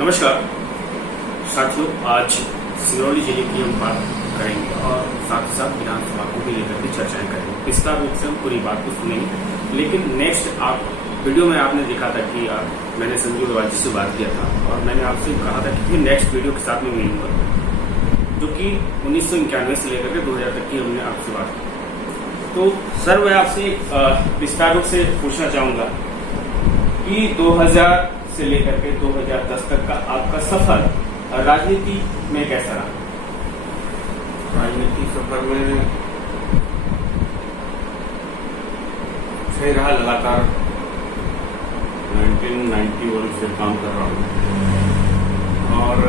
नमस्कार साथियों, आज सिंगरौली जिले की हम बात करेंगे और साथ ही साथ विधानसभा को भी लेकर के चर्चाएं करेंगे। विस्तार रूप से हम पूरी बात को सुनेंगे, लेकिन नेक्स्ट आप वीडियो में आपने देखा था कि मैंने संजू अग्रवाल जी से बात किया था और मैंने आपसे कहा था कि नेक्स्ट वीडियो के साथ में मिलूंगा, जो कि 1991 से लेकर के 2000 तक की हमने आपसे बात की। तो सर, मैं आपसे विस्तार रूप से पूछना चाहूंगा कि 2000 से लेकर के 2010 तक का आपका सफर राजनीति में कैसा रहा? राजनीतिक सफर में सही रहा। लगातार 1991 से काम कर रहा हूँ और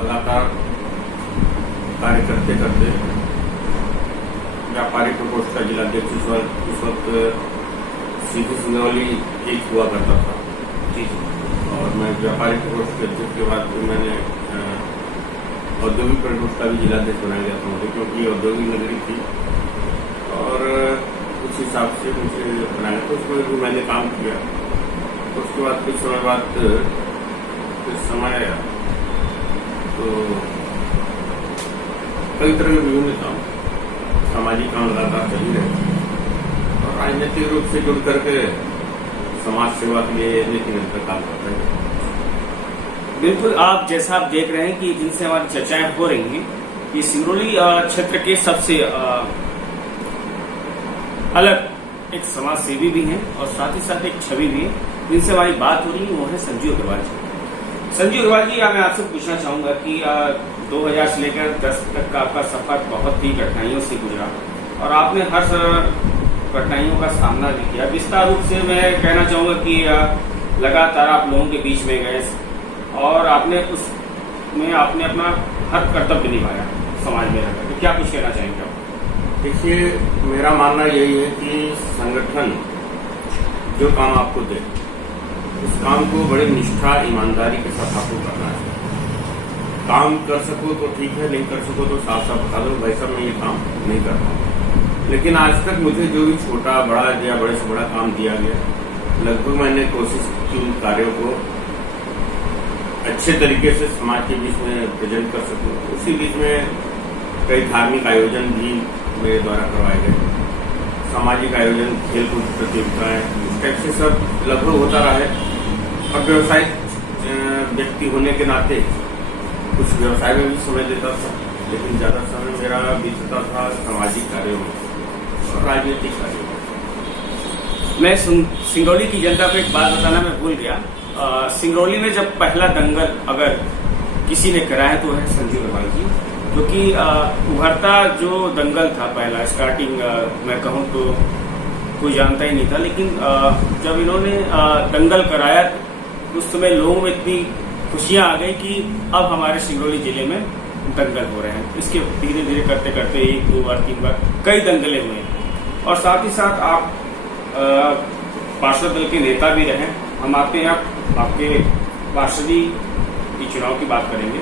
लगातार कार्य करते करते व्यापारी प्रकोष्ठ का जिलाध्यक्ष उस वक्त सीधे सिंगरौली एक हुआ करता था और मैं व्यापारी प्रकोष्ठ के अध्यक्ष के बाद फिर मैंने औद्योगिक प्रकोष्ठ का भी जिलाध्यक्ष बनाया गया था मुझे, क्योंकि औद्योगिक नगरी थी और उस हिसाब से मुझे बनाया था। उसमें भी मैंने काम किया। उसके बाद कुछ समय बाद कुछ समय आया तो कई तरह के विभिन्न काम, सामाजिक काम लगातार चल ही रहे और राजनीतिक रूप से जुड़ करके समाज सेवा के लिए निरंतर काम करते हैं। बिल्कुल, आप जैसा आप देख रहे हैं कि जिनसे हमारी चर्चाएं हो रही हैं कि सिंगरौली क्षेत्र के सबसे अलग एक समाज सेवी भी हैं और साथ ही साथ एक छवि भी है, जिनसे हमारी बात हो रही है, वो है संजू अग्रवाल जी। संजू अग्रवाल जी, मैं आपसे पूछना चाहूंगा कि 2000 से लेकर 10 तक का आपका सफर बहुत ही कठिनाइयों से गुजरा और आपने हर कठिनाइयों का सामना भी किया। विस्तार रूप से मैं कहना चाहूंगा कि लगातार आप लोगों के बीच में गए और आपने आपने अपना हर कर्तव्य निभाया समाज में रहकर। तो क्या कुछ कहना चाहेंगे आप? देखिए, मेरा मानना यही है कि संगठन जो काम आपको दे, उस काम को बड़ी निष्ठा ईमानदारी के साथ आपको करना है। काम कर सको तो ठीक है, नहीं कर सको तो साफ साफ बता दो, भाई साहब मैं ये काम नहीं कर पाऊँ। लेकिन आज तक मुझे जो भी छोटा बड़ा या बड़े से बड़ा काम दिया गया, लगभग मैंने कोशिश की उन कार्यों को अच्छे तरीके से समाज के बीच में प्रेजेंट कर सकूं। उसी बीच में कई धार्मिक आयोजन भी मेरे द्वारा करवाए गए, सामाजिक आयोजन, खेलकूद प्रतियोगिताएं, इस टाइप से सब लगभग होता रहा है। और व्यवसायिक व्यक्ति होने के नाते कुछ व्यवसाय में भी समय देता था, लेकिन ज्यादा समय मेरा बीतता था सामाजिक कार्यों में और राजनीतिक कार्यों में। मैं सिंगरौली की जनता को एक बात बताना मैं भूल गया। सिंगरौली में जब पहला दंगल अगर किसी ने कराया तो है संजू अग्रवाल जी, क्योंकि उभरता जो दंगल था पहला स्टार्टिंग, मैं कहूँ तो कोई जानता ही नहीं था, लेकिन जब इन्होंने दंगल कराया उस समय लोगों में इतनी खुशियां आ गई कि अब हमारे सिंगरौली जिले में दंगल हो रहे हैं। इसके धीरे धीरे करते करते 1 2 बार 3 बार कई दंगलें हुए और साथ ही साथ आप पार्षद दल के नेता भी रहे। हम आपके पार्षदी की चुनाव की बात करेंगे।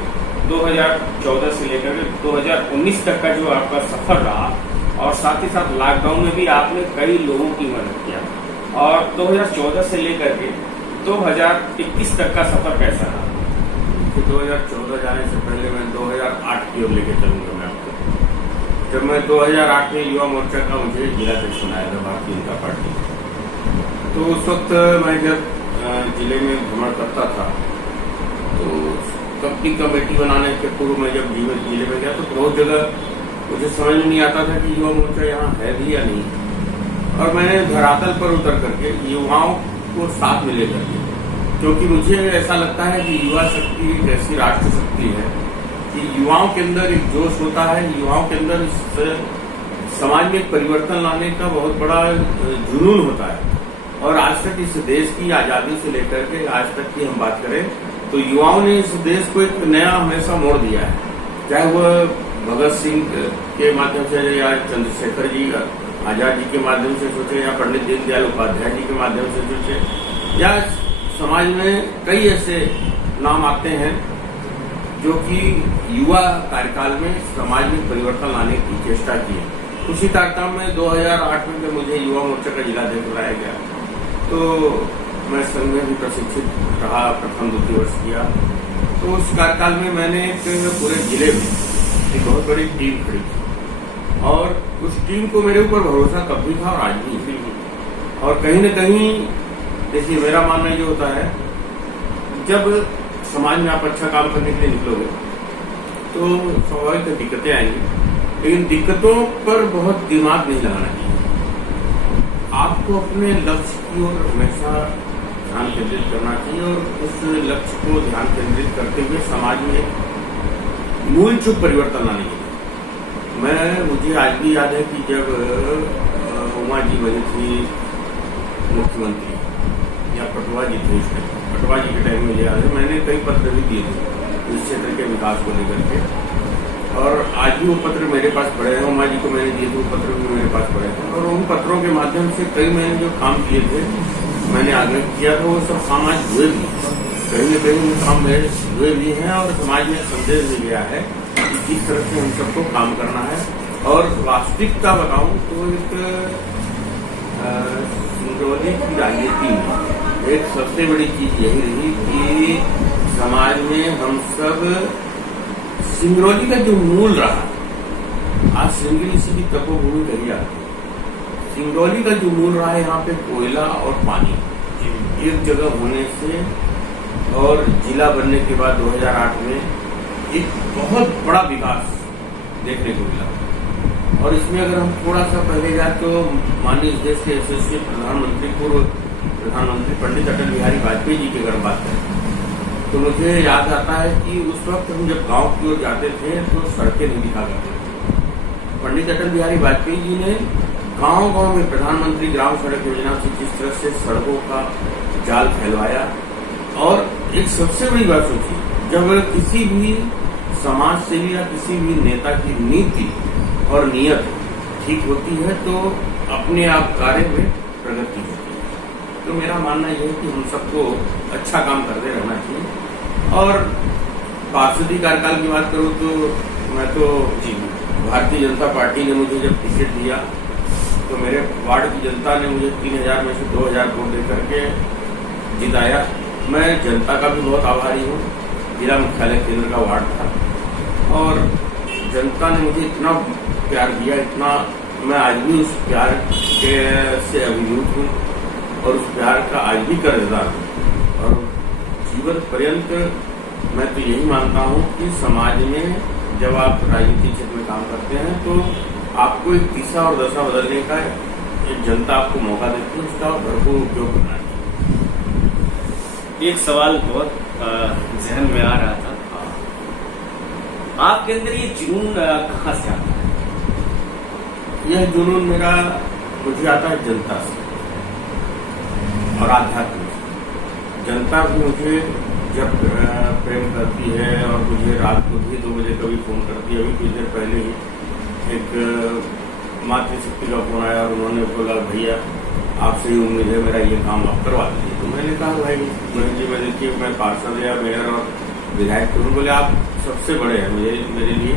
2014 से लेकर 2019 तक का जो आपका सफर रहा और साथ ही साथ लॉकडाउन में भी आपने कई लोगों की मदद किया और 2014 से लेकर के 2021 तक का सफर कैसा रहा? 2014 जाने से पहले मैं 2008 की ओर लेके चलूंगा मैं आपको। जब मैं 2008 में युवा मोर्चा का मुझे जिलाध्यक्ष बनाया था भारतीय जनता पार्टी, तो उस वक्त मैं जब जिले में भ्रमण करता था तो कंपनी कमेटी बनाने के पूर्व में जब जिले में गया तो बहुत जगह मुझे समझ में नहीं आता था कि युवा मोर्चा यहाँ है भी या नहीं। और मैंने धरातल पर उतर करके युवाओं को साथ में लेकर के, क्योंकि मुझे ऐसा लगता है कि युवा शक्ति एक ऐसी राष्ट्र शक्ति है कि युवाओं के अंदर एक जोश होता है, युवाओं के अंदर इस समाज में परिवर्तन लाने का बहुत बड़ा जुनून होता है। और आज तक इस देश की आजादी से लेकर के आज तक की हम बात करें तो युवाओं ने इस देश को एक नया हमेशा मोड़ दिया है, चाहे वह भगत सिंह के माध्यम से या चंद्रशेखर जी आजाद जी के माध्यम से सोचे या पंडित दीनदयाल उपाध्याय जी के माध्यम से सोचे, या समाज में कई ऐसे नाम आते हैं जो कि युवा कार्यकाल में समाज में परिवर्तन लाने की चेष्टा की है। उसी तारतम्य में 2008 में जब मुझे युवा मोर्चा का जिलाध्यक्ष बनाया गया तो मैं संघ में भी प्रशिक्षित रहा, प्रथम द्वितीय वर्ष किया। तो उस कार्यकाल में मैंने एक पूरे जिले में एक बहुत बड़ी टीम खड़ी की और उस टीम को मेरे ऊपर भरोसा तब भी था और आज भी है। और कहीं न कहीं देखिए, मेरा मानना ये होता है, जब समाज में आप अच्छा काम करने के लिए निकलोगे तो स्वाभाविक दिक्कतें आएंगी, लेकिन दिक्कतों पर बहुत दिमाग नहीं लगाना चाहिए। आपको अपने लक्ष्य की ओर हमेशा ध्यान केंद्रित करना चाहिए और उस लक्ष्य को ध्यान केंद्रित करते हुए समाज में मूल चूक परिवर्तन लाने के लिए मुझे आज भी याद है कि जब उमा जी बनी थी मुख्यमंत्री या पटवा जी थे, पटवा जी के टाइम में याद है मैंने कई पत्र भी दिए थे इस क्षेत्र के विकास को लेकर के, और आज भी वो पत्र मेरे पास पड़े हैं। उमा जी को मैंने दिए थे, वो पत्र भी मेरे पास पड़े हैं और उन पत्रों के माध्यम से कई मैंने जो काम किए थे, मैंने आग्रह किया था, वो सब काम आज हुए भी, कहीं न कहीं वो काम मेरे हुए भी हैं और समाज में संदेश भी गया है कि किस तरह से हम सबको काम करना है। और वास्तविकता बताऊं तो एक सिंगरौली की राजनीति में एक सबसे बड़ी चीज यही रही कि समाज में हम सब सिंगरौली का जो मूल रहा, आज सिंगरौली से भी तपोभूमि कही जाती है, सिंगरौली का जो मूल रहा है यहाँ पे कोयला और पानी एक जगह होने से और जिला बनने के बाद 2008 में एक बहुत बड़ा विकास देखने को मिला। और इसमें अगर हम थोड़ा सा पहले जाए तो माननीय इस देश के यशस्वी प्रधानमंत्री, पूर्व प्रधानमंत्री पंडित अटल बिहारी वाजपेयी जी की अगर बात करें तो मुझे याद आता है कि उस वक्त हम जब गांव की ओर जाते थे तो सड़कें नहीं दिखा करते थे। पंडित अटल बिहारी वाजपेयी जी ने गांव-गांव में प्रधानमंत्री ग्राम सड़क योजना से जिस तरह से सड़कों का जाल फैलवाया, और एक सबसे बड़ी बात सोची, जब किसी भी समाज सेवी या किसी भी नेता की नीति और नियत ठीक होती है तो अपने आप कार्य में प्रगति होती है। तो मेरा मानना यह है कि हम सबको अच्छा काम करते रहना चाहिए। और पार्षदी कार्यकाल की बात करूं तो मैं तो भारतीय जनता पार्टी ने मुझे जब टिकट दिया तो मेरे वार्ड की जनता ने मुझे 3000 में से 2000 वोट दे करके जिताया। मैं जनता का भी बहुत आभारी हूँ। जिला मुख्यालय केंद्र का वार्ड था और जनता ने मुझे इतना प्यार दिया, इतना, मैं आज भी उस प्यार के से अभिभूत हूँ और उस प्यार का आज भी कर्जदार हूँ। और जीवन पर्यंत मैं तो यही मानता हूँ कि समाज में जब आप राजनीतिक क्षेत्र में काम करते हैं तो आपको एक दिशा और दशा बदलने का एक जनता आपको मौका देती है, उसका भरपूर उपयोग करना है। एक सवाल बहुत जहन में आ रहा था, आपके अंदर ये जुनून कहाँ से आता है? यह जुनून मेरा मुझे आता है जनता से और आध्यात्म से। जनता भी मुझे जब प्रेम करती है और मुझे रात को भी 2 बजे कभी फोन करती है। अभी कुछ देर पहले ही एक मातृशक्ति का फोन आया और उन्होंने बोला, भैया आपसे ही उम्मीद है, मेरा ये काम आप करवा दीजिए। तो मैंने कहा, भाई जी मैं देखिए मैं पार्षद या मेयर और विधायक तो बोले आप सबसे बड़े हैं मेरे लिए।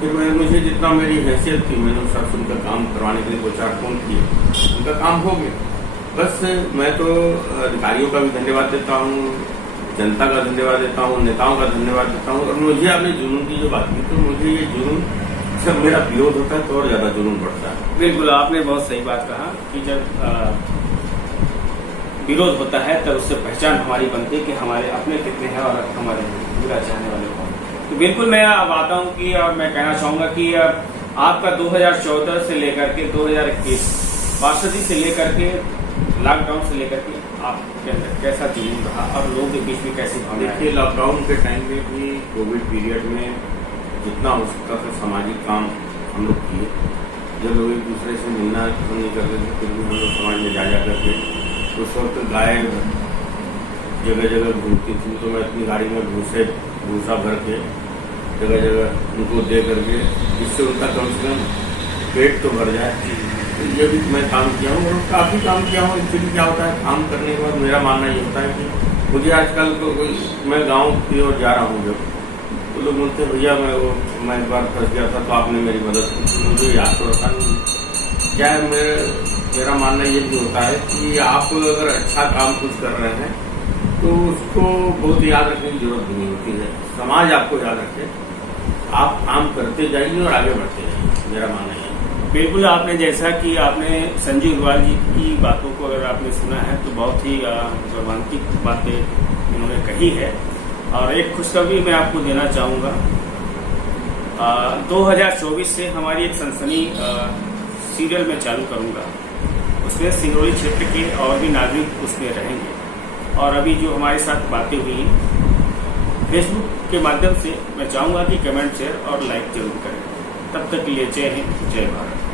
फिर मुझे जितना मेरी हैसियत थी मैंने उस सबसे उनका काम करवाने के लिए 2-4 फोन किए, उनका काम हो गया। बस मैं तो अधिकारियों का भी धन्यवाद देता हूँ, जनता का धन्यवाद देता हूँ, नेताओं का धन्यवाद देता हूँ। और मुझे आपने जुनून की जो बात की तो मुझे ये जुनून जब मेरा विरोध होता है तो और ज्यादा जुनून बढ़ता है। बिल्कुल, आपने बहुत सही बात कहा कि जब विरोध होता है तब उससे पहचान हमारी बनती है कि हमारे अपने कितने हैं और हमारे बुरा चाहने वाले कौन। तो बिल्कुल मैं अब आता हूँ कि मैं कहना चाहूंगा कि आपका 2014 से लेकर के 2021 पार्षदी से लेकर के लॉकडाउन से लेकर के आपके अंदर कैसा जुनून रहा और लोगों के बीच में कैसी भावना? देखिए, लॉकडाउन के टाइम में भी कोविड पीरियड में जितना हो सकता था सामाजिक काम हम लोग किए। जब लोग एक दूसरे से मिलना नहीं करते थे फिर भी हम लोग समाज में जा करके उस वक्त गाय जगह जगह घूमती थी तो मैं अपनी गाड़ी में भूसा भर के जगह जगह उनको दे करके, जिससे उनका कम से कम पेट तो भर जाए। तो ये भी मैं काम किया हूँ और काफ़ी काम किया हूँ। एक्चुअली क्या होता है, काम करने के बाद मेरा मानना ये होता है कि मुझे आजकल तो मैं गाँव की ओर जा रहा हूँ जब तो लोग बोलते हैं, भैया मैं एक बार फंस गया था तो आपने मेरी मदद की। मुझे याद तो रखा नहीं क्या है, मैं मेरा मानना ये भी होता है कि आप अगर अच्छा काम कुछ कर रहे हैं तो उसको बहुत याद रखने की जरूरत नहीं होती है, समाज आपको याद रखे, आप काम करते जाइए और आगे बढ़ते जाइए, मेरा मानना है। बिल्कुल, आपने जैसा कि आपने संजीव अग्रवाल जी की बातों को अगर आपने सुना है तो बहुत ही रोमांटिक बातें उन्होंने कही है। और एक खुशखबरी मैं आपको देना चाहूँगा, 2024 से हमारी एक सनसनी सीरियल में चालू करूँगा, उसमें सिंगरौली क्षेत्र के और भी नागरिक उसमें रहेंगे। और अभी जो हमारे साथ बातें हुई फेसबुक के माध्यम से, मैं चाहूँगा कि कमेंट शेयर और लाइक जरूर करें। तब तक के लिए जय हिंद, जय भारत।